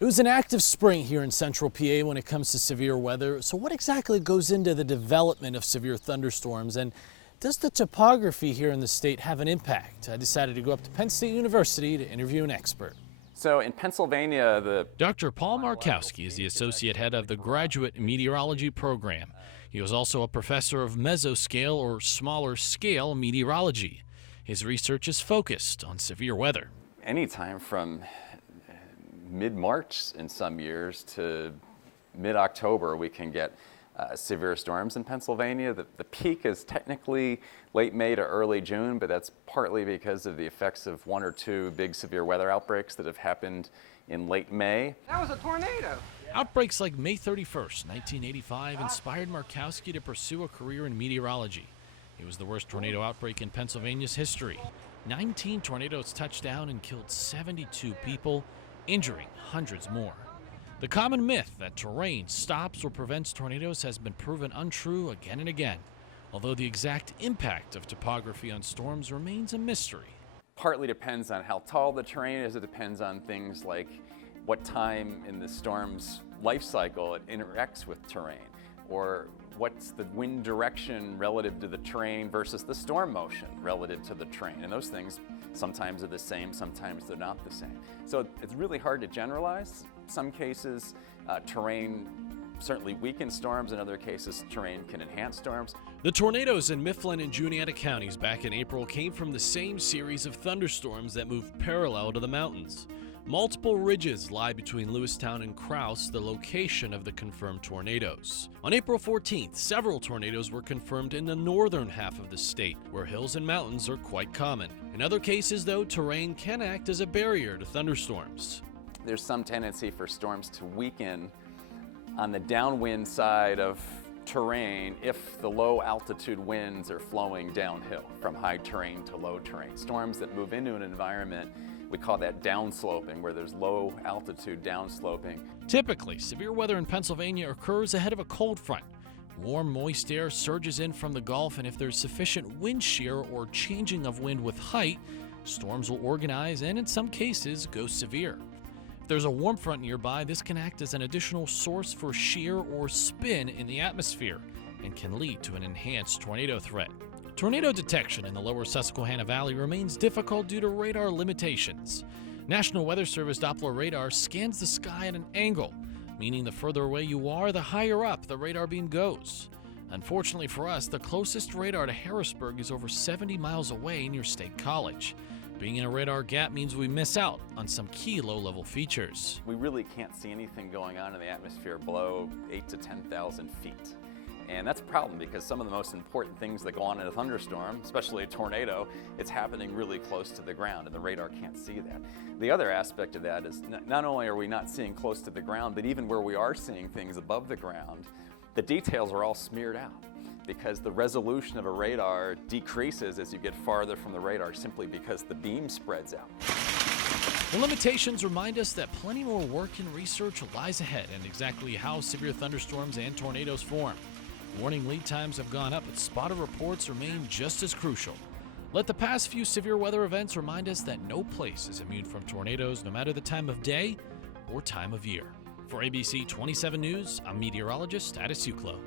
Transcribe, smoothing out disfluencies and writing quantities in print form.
It was an active spring here in central PA when it comes to severe weather. So what exactly goes into the development of severe thunderstorms, and does the topography here in the state have an impact? I decided to go up to Penn State University to interview an expert. So in Pennsylvania, Dr. Paul Markowski is the associate head of the graduate meteorology program. He was also a professor of mesoscale or smaller scale meteorology. His research is focused on severe weather. anytime from mid-March in some years to mid-October, we can get severe storms in Pennsylvania. The peak is technically late May to early June, but that's partly because of the effects of one or two big severe weather outbreaks that have happened in late May. That was a tornado. Outbreaks like May 31st, 1985 inspired Markowski to pursue a career in meteorology. It was the worst tornado outbreak in Pennsylvania's history. 19 tornadoes touched down and killed 72 people, injuring hundreds more. The common myth that terrain stops or prevents tornadoes has been proven untrue again and again, although the exact impact of topography on storms remains a mystery. Partly depends on how tall the terrain is. It depends on things like what time in the storm's life cycle it interacts with terrain, or what's the wind direction relative to the terrain versus the storm motion relative to the terrain. And those things sometimes are the same, sometimes they're not the same. So it's really hard to generalize. Some cases, terrain certainly weakens storms. In other cases, terrain can enhance storms. The tornadoes in Mifflin and Juniata counties back in April came from the same series of thunderstorms that moved parallel to the mountains. Multiple ridges lie between Lewistown and Krause, the location of the confirmed tornadoes. On April 14th, several tornadoes were confirmed in the northern half of the state, where hills and mountains are quite common. In other cases, though, terrain can act as a barrier to thunderstorms. There's some tendency for storms to weaken on the downwind side of terrain if the low altitude winds are flowing downhill from high terrain to low terrain. Storms that move into an environment, we call that downsloping, where there's low altitude downsloping. Typically, severe weather in Pennsylvania occurs ahead of a cold front. Warm, moist air surges in from the Gulf, and if there's sufficient wind shear or changing of wind with height, storms will organize and in some cases go severe. If there's a warm front nearby, this can act as an additional source for shear or spin in the atmosphere and can lead to an enhanced tornado threat. Tornado detection in the lower Susquehanna Valley remains difficult due to radar limitations. National Weather Service Doppler radar scans the sky at an angle, meaning the further away you are, the higher up the radar beam goes. Unfortunately for us, the closest radar to Harrisburg is over 70 miles away near State College. Being in a radar gap means we miss out on some key low-level features. We really can't see anything going on in the atmosphere below 8,000 to 10,000 feet. And that's a problem because some of the most important things that go on in a thunderstorm, especially a tornado, it's happening really close to the ground and the radar can't see that. The other aspect of that is not only are we not seeing close to the ground, but even where we are seeing things above the ground, the details are all smeared out because the resolution of a radar decreases as you get farther from the radar simply because the beam spreads out. The limitations remind us that plenty more work and research lies ahead in exactly how severe thunderstorms and tornadoes form. Warning lead times have gone up, but spotter reports remain just as crucial. Let the past few severe weather events remind us that no place is immune from tornadoes, no matter the time of day or time of year. For ABC 27 News, I'm meteorologist Addis Uklo.